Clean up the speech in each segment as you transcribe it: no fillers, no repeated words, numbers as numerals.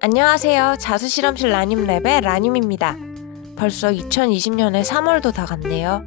안녕하세요. 자수실험실 라늄랩의 라늄입니다. 벌써 2020년의 3월도 다 갔네요.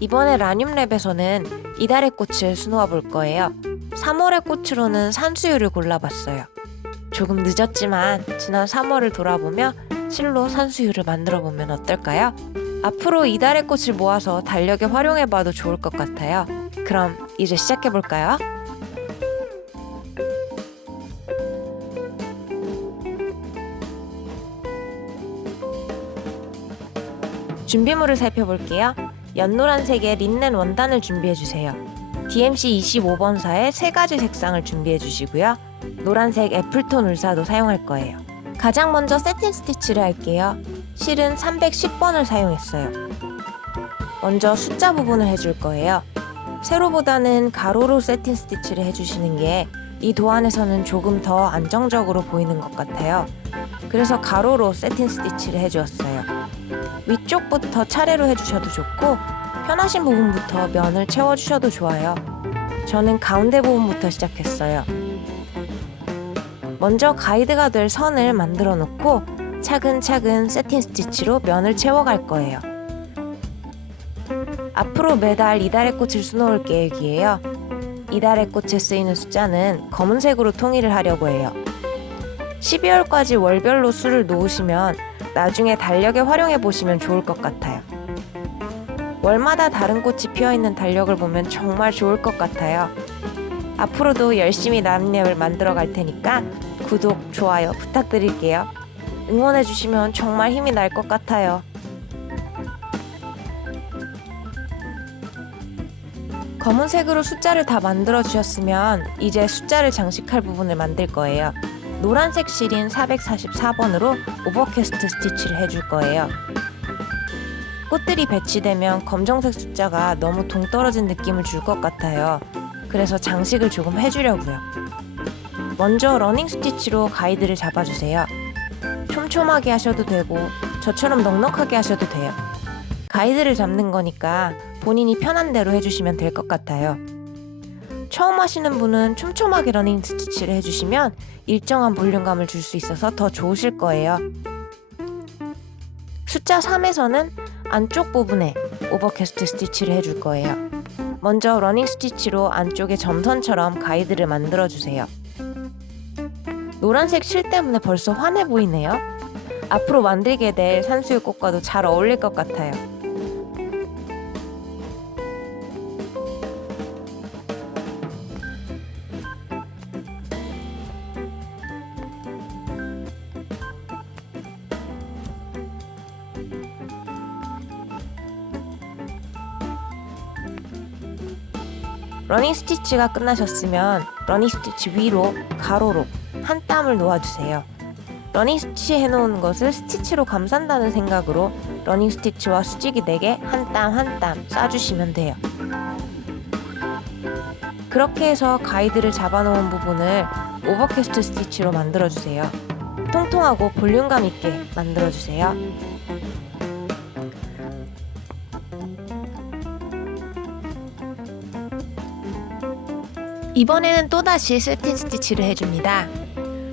이번에 라늄랩에서는 이달의 꽃을 수놓아 볼 거예요. 3월의 꽃으로는 산수유를 골라봤어요. 조금 늦었지만 지난 3월을 돌아보며 실로 산수유를 만들어보면 어떨까요? 앞으로 이달의 꽃을 모아서 달력에 활용해봐도 좋을 것 같아요. 그럼 이제 시작해볼까요? 준비물을 살펴볼게요. 연노란색의 린넨 원단을 준비해주세요. DMC 25번사의 3가지 색상을 준비해주시고요. 노란색 애플톤 울사도 사용할 거예요. 가장 먼저 세틴 스티치를 할게요. 실은 310번을 사용했어요. 먼저 숫자 부분을 해줄 거예요. 세로보다는 가로로 세틴 스티치를 해주시는 게 이 도안에서는 조금 더 안정적으로 보이는 것 같아요. 그래서 가로로 세틴 스티치를 해주었어요. 위쪽부터 차례로 해주셔도 좋고 편하신 부분부터 면을 채워주셔도 좋아요. 저는 가운데 부분부터 시작했어요. 먼저 가이드가 될 선을 만들어 놓고 차근차근 세틴 스티치로 면을 채워갈 거예요. 앞으로 매달 이달의 꽃을 수놓을 계획이에요. 이달의 꽃에 쓰이는 숫자는 검은색으로 통일을 하려고 해요. 12월까지 월별로 수를 놓으시면 나중에 달력에 활용해 보시면 좋을 것 같아요. 월마다 다른 꽃이 피어있는 달력을 보면 정말 좋을 것 같아요. 앞으로도 열심히 라늄랩을 만들어 갈 테니까 구독, 좋아요 부탁드릴게요. 응원해 주시면 정말 힘이 날 것 같아요. 검은색으로 숫자를 다 만들어 주셨으면 이제 숫자를 장식할 부분을 만들 거예요. 노란색 실인 444번으로 오버캐스트 스티치를 해줄 거예요. 꽃들이 배치되면 검정색 숫자가 너무 동떨어진 느낌을 줄 것 같아요. 그래서 장식을 조금 해주려고요. 먼저 러닝 스티치로 가이드를 잡아주세요. 촘촘하게 하셔도 되고 저처럼 넉넉하게 하셔도 돼요. 가이드를 잡는 거니까 본인이 편한 대로 해주시면 될 것 같아요. 처음 하시는 분은 촘촘하게 러닝 스티치를 해주시면 일정한 볼륨감을 줄 수 있어서 더 좋으실 거예요. 숫자 3에서는 안쪽 부분에 오버캐스트 스티치를 해줄 거예요. 먼저 러닝 스티치로 안쪽에 점선처럼 가이드를 만들어주세요. 노란색 실 때문에 벌써 환해 보이네요. 앞으로 만들게 될 산수유 꽃과도 잘 어울릴 것 같아요. 러닝 스티치가 끝나셨으면 러닝 스티치 위로 가로로 한 땀을 놓아주세요. 러닝 스티치 해놓은 것을 스티치로 감싼다는 생각으로 러닝 스티치와 수직이 되게 한 땀 한 땀 싸주시면 돼요. 그렇게 해서 가이드를 잡아놓은 부분을 오버캐스트 스티치로 만들어주세요. 통통하고 볼륨감 있게 만들어주세요. 이번에는 또다시 세틴 스티치를 해줍니다.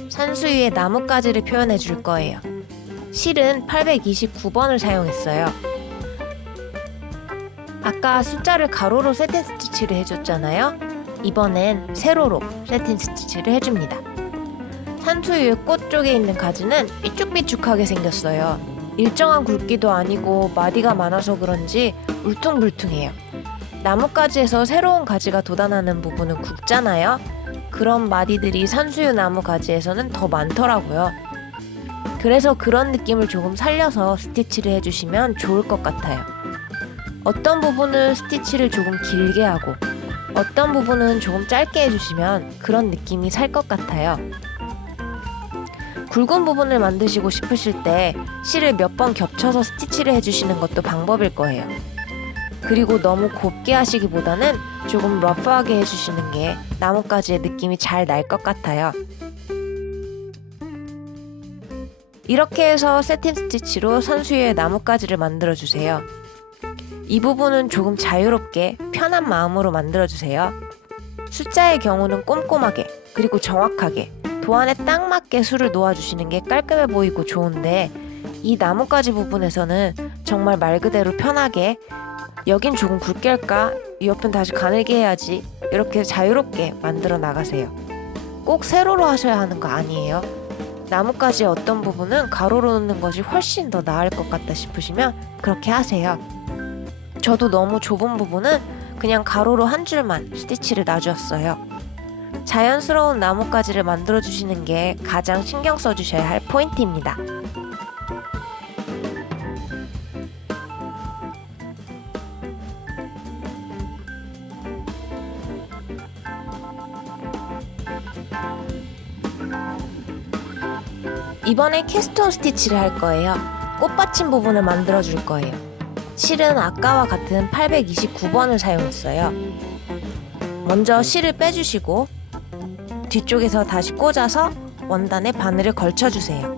산수유의 나뭇가지를 표현해 줄 거예요. 실은 829번을 사용했어요. 아까 숫자를 가로로 세틴 스티치를 해줬잖아요. 이번엔 세로로 세틴 스티치를 해줍니다. 산수유의 꽃 쪽에 있는 가지는 삐쭉삐쭉하게 생겼어요. 일정한 굵기도 아니고 마디가 많아서 그런지 울퉁불퉁해요. 나뭇가지에서 새로운 가지가 돋아나는 부분은 굵잖아요. 그런 마디들이 산수유 나무 가지에서는 더 많더라고요. 그래서 그런 느낌을 조금 살려서 스티치를 해주시면 좋을 것 같아요. 어떤 부분은 스티치를 조금 길게 하고 어떤 부분은 조금 짧게 해주시면 그런 느낌이 살 것 같아요. 굵은 부분을 만드시고 싶으실 때 실을 몇 번 겹쳐서 스티치를 해주시는 것도 방법일 거예요. 그리고 너무 곱게 하시기보다는 조금 러프하게 해주시는 게 나뭇가지의 느낌이 잘 날 것 같아요. 이렇게 해서 세틴 스티치로 산수유의 나뭇가지를 만들어주세요. 이 부분은 조금 자유롭게 편한 마음으로 만들어주세요. 숫자의 경우는 꼼꼼하게 그리고 정확하게 도안에 딱 맞게 술을 놓아주시는 게 깔끔해 보이고 좋은데, 이 나뭇가지 부분에서는 정말 말 그대로 편하게 여긴 조금 굵게 할까? 이 옆은 다시 가늘게 해야지, 이렇게 자유롭게 만들어 나가세요. 꼭 세로로 하셔야 하는 거 아니에요. 나뭇가지의 어떤 부분은 가로로 놓는 것이 훨씬 더 나을 것 같다 싶으시면 그렇게 하세요. 저도 너무 좁은 부분은 그냥 가로로 한 줄만 스티치를 놔주었어요. 자연스러운 나뭇가지를 만들어주시는 게 가장 신경 써주셔야 할 포인트입니다. 이번에 캐스톤 스티치를 할 거예요. 꽃받침 부분을 만들어 줄 거예요. 실은 아까와 같은 829번을 사용했어요. 먼저 실을 빼주시고 뒤쪽에서 다시 꽂아서 원단에 바늘을 걸쳐주세요.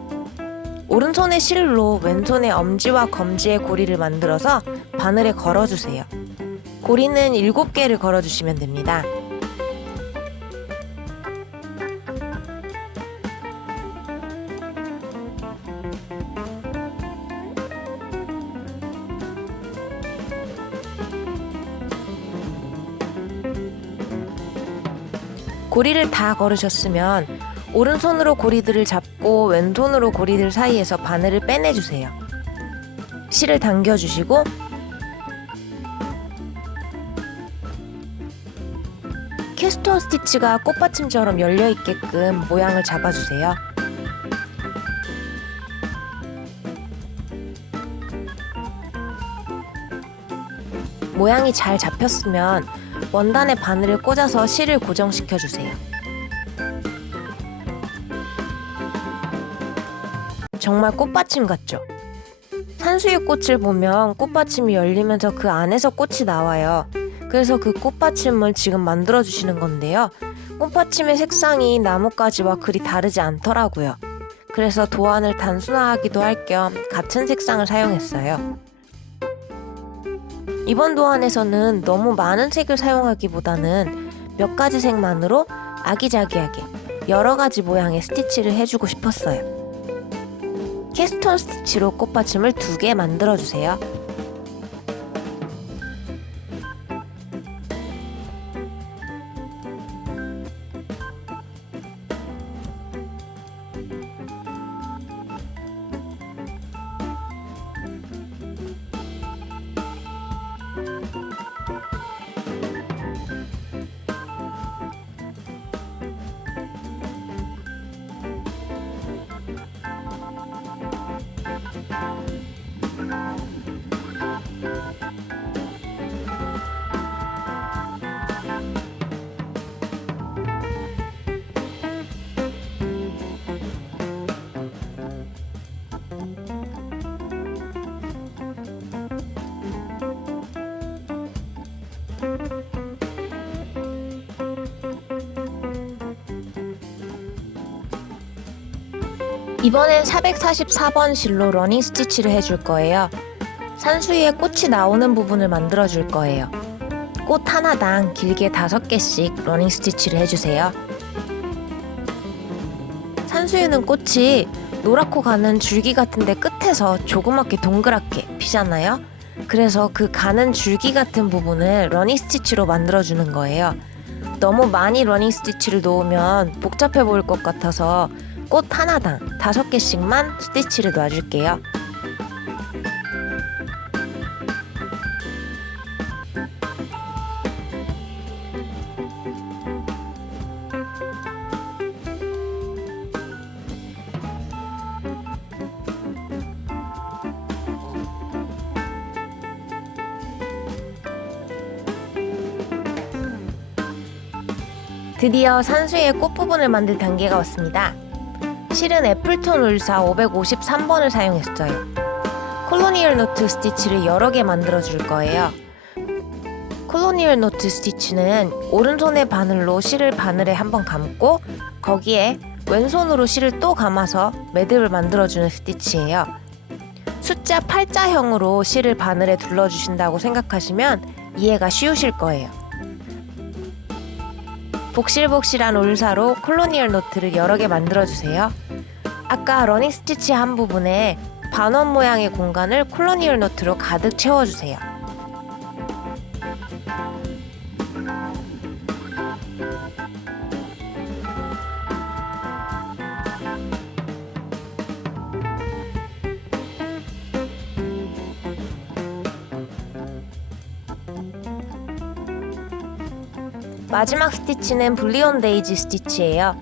오른손의 실로 왼손의 엄지와 검지의 고리를 만들어서 바늘에 걸어주세요. 고리는 7개를 걸어주시면 됩니다. 고리를 다 걸으셨으면 오른손으로 고리들을 잡고 왼손으로 고리들 사이에서 바늘을 빼내주세요. 실을 당겨주시고 캐스톤 스티치가 꽃받침처럼 열려있게끔 모양을 잡아주세요. 모양이 잘 잡혔으면 원단에 바늘을 꽂아서 실을 고정시켜 주세요. 정말 꽃받침 같죠? 산수유 꽃을 보면 꽃받침이 열리면서 그 안에서 꽃이 나와요. 그래서 그 꽃받침을 지금 만들어 주시는 건데요. 꽃받침의 색상이 나뭇가지와 그리 다르지 않더라고요. 그래서 도안을 단순화하기도 할 겸 같은 색상을 사용했어요. 이번 도안에서는 너무 많은 색을 사용하기보다는 몇 가지 색만으로 아기자기하게 여러 가지 모양의 스티치를 해주고 싶었어요. 캐스톤 스티치로 꽃받침을 2개 만들어주세요. 이번엔 444번 실로 러닝 스티치를 해줄 거예요. 산수유에 꽃이 나오는 부분을 만들어 줄 거예요. 꽃 하나당 길게 5개씩 러닝 스티치를 해주세요. 산수유는 꽃이 노랗고 가는 줄기 같은데 끝에서 조그맣게 동그랗게 피잖아요. 그래서 그 가는 줄기 같은 부분을 러닝 스티치로 만들어주는 거예요. 너무 많이 러닝 스티치를 놓으면 복잡해 보일 것 같아서 꽃 하나당 5개씩만 스티치를 놔줄게요. 드디어 산수유의 꽃 부분을 만들 단계가 왔습니다. 실은 애플톤 울사 553번을 사용했어요. 콜로니얼 노트 스티치를 여러 개 만들어 줄 거예요. 콜로니얼 노트 스티치는 오른손의 바늘로 실을 바늘에 한번 감고 거기에 왼손으로 실을 또 감아서 매듭을 만들어주는 스티치예요. 숫자 8자형으로 실을 바늘에 둘러주신다고 생각하시면 이해가 쉬우실 거예요. 복실복실한 울사로 콜로니얼 노트를 여러 개 만들어주세요. 아까 러닝 스티치 한 부분에 반원 모양의 공간을 콜로니얼 노트로 가득 채워주세요. 마지막 스티치는 불리온 데이지 스티치예요.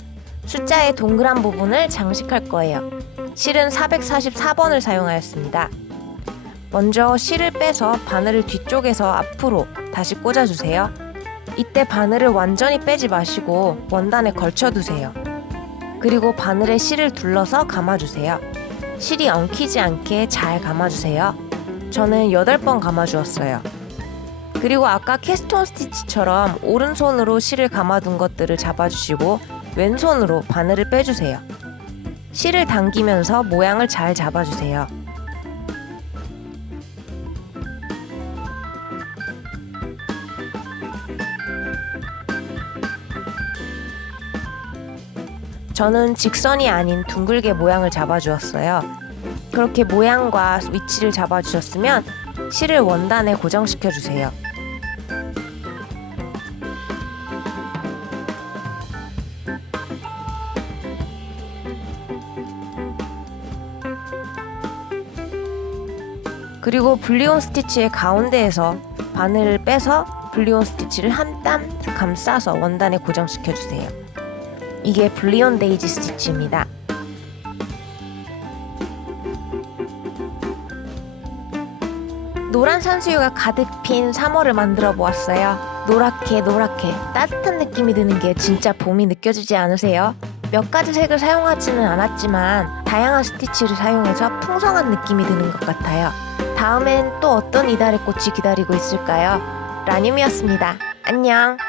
숫자의 동그란 부분을 장식할 거예요. 실은 444번을 사용하였습니다. 먼저 실을 빼서 바늘을 뒤쪽에서 앞으로 다시 꽂아주세요. 이때 바늘을 완전히 빼지 마시고 원단에 걸쳐두세요. 그리고 바늘에 실을 둘러서 감아주세요. 실이 엉키지 않게 잘 감아주세요. 저는 8번 감아주었어요. 그리고 아까 캐스톤 스티치처럼 오른손으로 실을 감아둔 것들을 잡아주시고 왼손으로 바늘을 빼주세요. 실을 당기면서 모양을 잘 잡아주세요. 저는 직선이 아닌 둥글게 모양을 잡아주었어요. 그렇게 모양과 위치를 잡아주셨으면 실을 원단에 고정시켜주세요. 그리고 불리온 스티치의 가운데에서 바늘을 빼서 불리온 스티치를 한 땀 감싸서 원단에 고정시켜주세요. 이게 불리온 데이지 스티치입니다. 노란 산수유가 가득 핀 3월을 만들어 보았어요. 노랗게 따뜻한 느낌이 드는 게 진짜 봄이 느껴지지 않으세요? 몇 가지 색을 사용하지는 않았지만 다양한 스티치를 사용해서 풍성한 느낌이 드는 것 같아요. 다음엔 또 어떤 이달의 꽃이 기다리고 있을까요? 라늄이었습니다. 안녕.